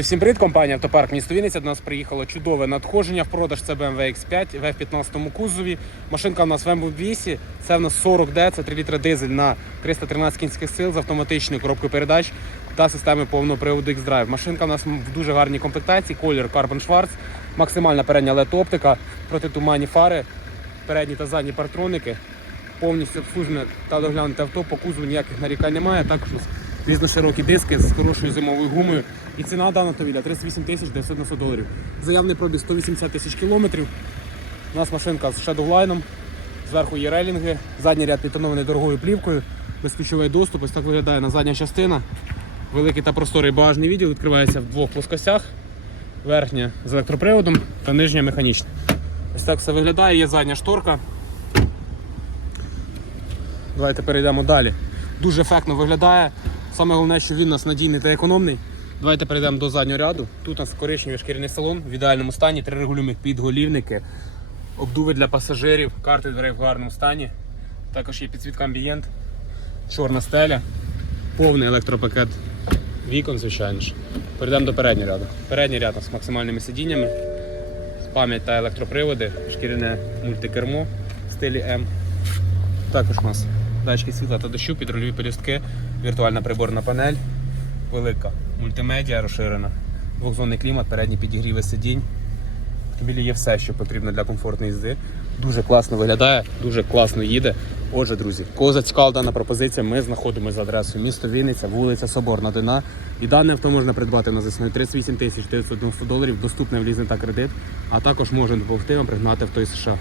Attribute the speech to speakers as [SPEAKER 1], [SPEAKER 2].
[SPEAKER 1] Всім привіт, компанія Автопарк місто Вінниця. До нас приїхало чудове надходження в продаж. Це BMW X5 в F15 кузові. Машинка у нас в МВ200. Це в нас 40D, це 3 літра дизель на 313 кінських сил з автоматичною коробкою передач та системою повного приводу X-Drive. Машинка у нас в дуже гарній комплектації, колір Carbon Schwarz, максимальна передня LED оптика, протитуманні фари, передні та задні партроники. Повністю обслужене та доглянуте авто, по кузову ніяких нарікань немає. Також різноширокі диски з хорошою зимовою гумою. І ціна даного автомобіля 38 тисяч 990 доларів. Заявний пробіг 180 тисяч кілометрів. У нас машинка з шедовлайном, зверху є релінги, задній ряд підтонований дорогою плівкою, безключовий доступ. Ось так виглядає на задня частина. Великий та просторий багажний відділ відкривається в двох плоскостях. Верхня з електроприводом та нижня механічна. Ось так все виглядає, є задня шторка. Давайте перейдемо далі. Дуже ефектно виглядає. Саме головне, що він у нас надійний та економний. Давайте перейдемо до заднього ряду. Тут у нас коричневий шкіряний салон в ідеальному стані, три регулюємих підголівники, обдуви для пасажирів, карти дверей в гарному стані. Також є підсвітка амбієнт, чорна стеля, повний електропакет вікон, звичайно ж. Перейдемо до переднього ряду. Передній ряд з максимальними сидіннями, пам'ять та електроприводи, шкіряне мультикермо в стилі М. Також у нас датчики світла та дощу, підрульові пелюстки, віртуальна приборна панель, велика мультимедіа розширена, двохзонний клімат, передні підігріви сидінь. Автомобілі є все, що потрібно для комфортної їзди. Дуже класно виглядає, дуже класно їде. Отже, друзі, кого дана пропозиція, ми знаходимося за адресою місто Вінниця, вулиця Соборна, Дина. І дане авто можна придбати на цісною 38 тисяч 990 доларів, доступне в лізинг та кредит, а також можемо допомогти вам пригнати авто із США.